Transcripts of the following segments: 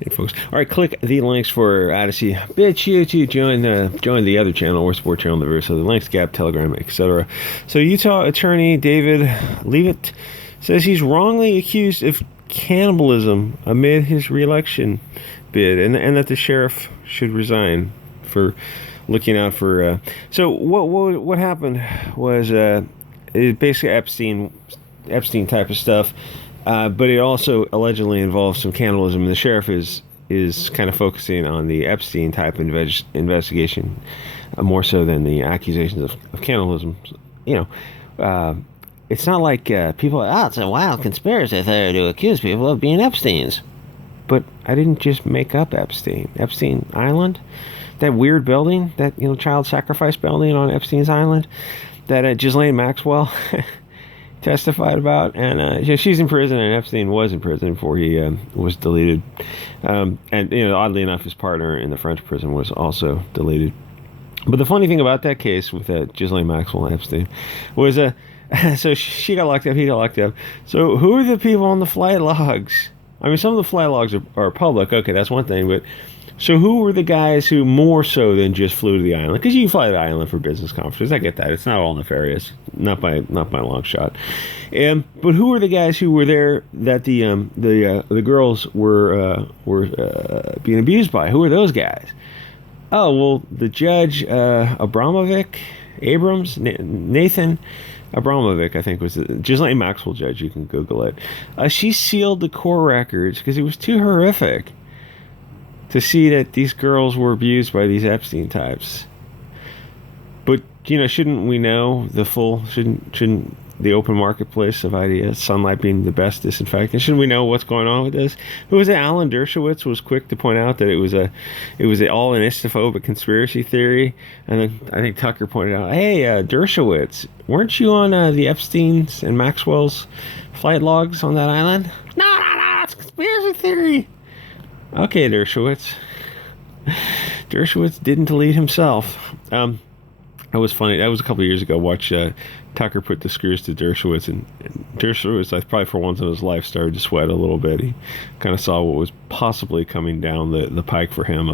Hey, folks. All right, click the links for Odyssey, Bit Chute to join the other channel or support channel, the verse. So the links, Gap, Telegram, etc. So Utah attorney David Leavitt says he's wrongly accused of cannibalism amid his reelection bid, and that the sheriff should resign for looking out for. So what happened was it basically Epstein type of stuff. But it also allegedly involves some cannibalism. And the sheriff is kind of focusing on the Epstein type investigation more so than the accusations of cannibalism. You know, it's not like people. Oh, it's a wild conspiracy theory to accuse people of being Epstein's. But I didn't just make up Epstein Island, that weird building, that child sacrifice building on Epstein's Island, that Ghislaine Maxwell testified about, and she's in prison, and Epstein was in prison before he was deleted. And oddly enough, his partner in the French prison was also deleted. But the funny thing about that case with Ghislaine Maxwell and Epstein was so she got locked up, he got locked up. So who are the people on the flight logs? I mean, some of the flight logs are public. Okay, that's one thing, but. So who were the guys who more so than just flew to the island? Because you can fly to the island for business conferences. I get that. It's not all nefarious. Not by a long shot. But who were the guys who were there that the girls were being abused by? Who were those guys? Oh, well, the judge Nathan Abramovic, I think was Ghislaine Maxwell judge. You can Google it. She sealed the court records because it was too horrific to see that these girls were abused by these Epstein types. But, shouldn't we know the full, shouldn't the open marketplace of ideas, sunlight being the best disinfectant, shouldn't we know what's going on with this? Who was it? Alan Dershowitz was quick to point out that it was all an istophobic conspiracy theory. And then I think Tucker pointed out, hey, Dershowitz, weren't you on the Epstein's and Maxwell's flight logs on that island? No, it's a conspiracy theory. Okay, Dershowitz. Dershowitz didn't delete himself. That was funny. That was a couple of years ago. Watch Tucker put the screws to Dershowitz, and Dershowitz, I probably for once in his life, started to sweat a little bit. He kind of saw what was possibly coming down the pike for him.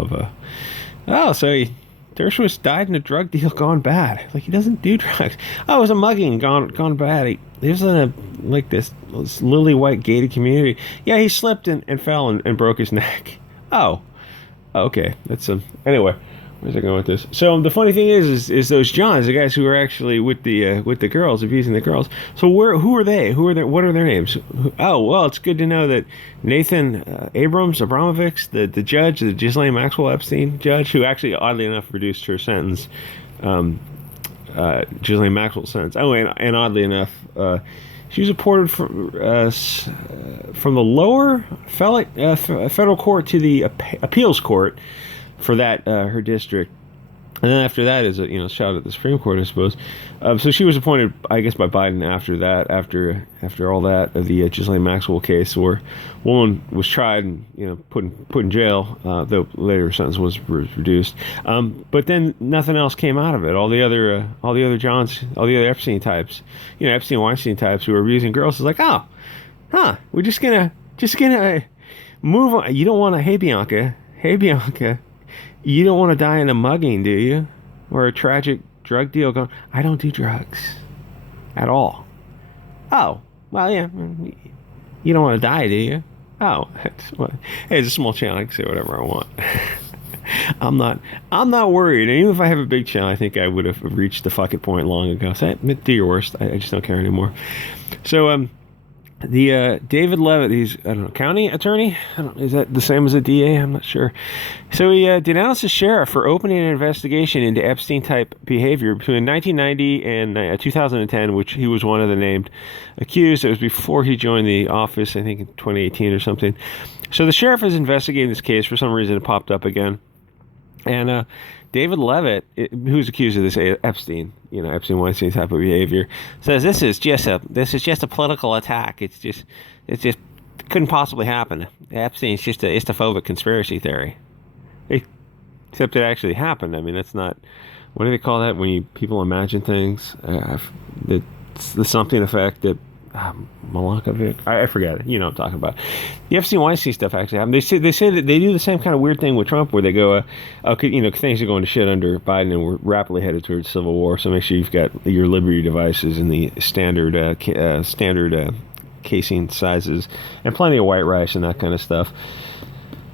Dershowitz died in a drug deal gone bad. Like, he doesn't do drugs. Oh, it was a mugging gone bad. He lives in this lily white gated community. Yeah, he slipped and fell and broke his neck. Oh, okay. That's anyway. Where's I going with this? So the funny thing is those Johns, the guys who are actually with the girls, abusing the girls. So who are they? What are their names? Oh, well, it's good to know that Nathan Abramovic, the judge, the Ghislaine Maxwell Epstein judge, who actually oddly enough reduced her sentence, Ghislaine Maxwell's sentence. Oh, and oddly enough, she was deported from the lower federal court to the appeals court for that her district, and then after that is shout at the Supreme Court, I suppose. So she was appointed, I guess, by Biden after that, after all that of the Ghislaine Maxwell case, where woman was tried and put in jail, though later her sentence was reduced. But then nothing else came out of it. All the other Epstein types, Epstein Weinstein types who were abusing girls, is like, we're just gonna move on. You don't want to, hey Bianca. You don't want to die in a mugging, do you? Or a tragic drug deal going, I don't do drugs. At all. Oh, well, yeah. You don't want to die, do you? Oh, hey, it's a small channel. I can say whatever I want. I'm not worried. And even if I have a big channel, I think I would have reached the fuck it point long ago. So do your worst. I just don't care anymore. So, the David Leavitt, he's, I don't know, county attorney? Is that the same as a DA? I'm not sure. So he denounced the sheriff for opening an investigation into Epstein-type behavior between 1990 and 2010, which he was one of the named accused. It was before he joined the office, I think in 2018 or something. So the sheriff is investigating this case. For some reason, it popped up again. And David Leavitt, who's accused of this Epstein Weinstein type of behavior, says this is just a political attack. It's just couldn't possibly happen. Epstein's just a istophobic conspiracy theory. Except it actually happened. I mean, that's not, what do they call that when people imagine things? The something effect that Milankovic. I forget it. You know what I'm talking about. The Epstein Weinstein stuff actually happened. They say that they do the same kind of weird thing with Trump, where they go, okay, you know, things are going to shit under Biden, and we're rapidly headed towards civil war. So make sure you've got your Liberty devices in the standard casing sizes, and plenty of white rice and that kind of stuff.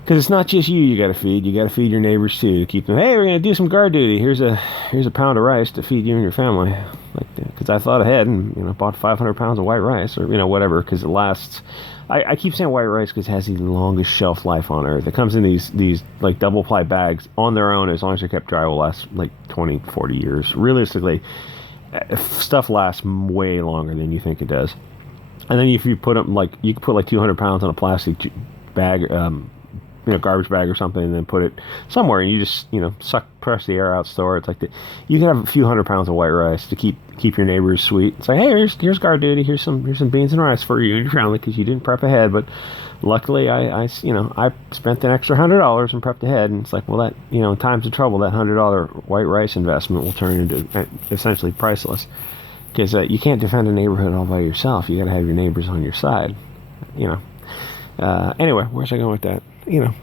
Because it's not just you got to feed. You got to feed your neighbors too, to keep them. Hey, we're gonna do some guard duty. Here's a pound of rice to feed you and your family. Like, because I thought ahead and, you know, bought 500 pounds of white rice, or, you know, whatever. Because it lasts. I keep saying white rice because it has the longest shelf life on earth. It comes in these like double ply bags on their own. As long as they're kept dry, will last like 20, 40 years. Realistically, stuff lasts way longer than you think it does. And then if you put them, like, you can put like 200 pounds on a plastic bag, you know, garbage bag or something, and then put it somewhere, and you just, you know, press the air out, store it. It's like you can have a few 100 pounds of white rice to keep your neighbors sweet. It's like, hey, here's guard duty. Here's some beans and rice for you and your family because you didn't prep ahead. But luckily, I spent an extra $100 and prepped ahead, and it's like, well, that, you know, in times of trouble, that $100 white rice investment will turn into essentially priceless, because you can't defend a neighborhood all by yourself. You got to have your neighbors on your side, you know. Anyway, where's I going with that? You know,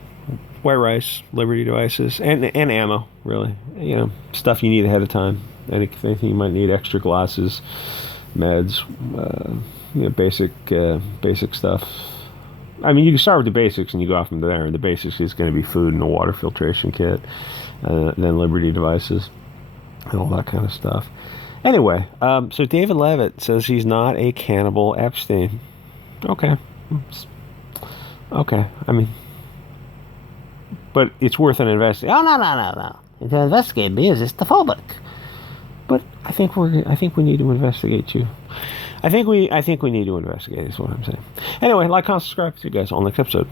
white rice, Liberty devices, and ammo, really. You know, stuff you need ahead of time. Anything you might need, extra glasses, meds, you know, basic stuff. I mean, you can start with the basics and you go off from there. And the basics is going to be food and a water filtration kit, then Liberty devices, and all that kind of stuff. Anyway, so David Leavitt says he's not a cannibal Epstein. Okay. I mean, but it's worth an investigation. Oh, no. To investigate me is just the public. But I think we need to investigate you. I think we need to investigate is what I'm saying. Anyway, like, comment, subscribe. See you guys on the next episode.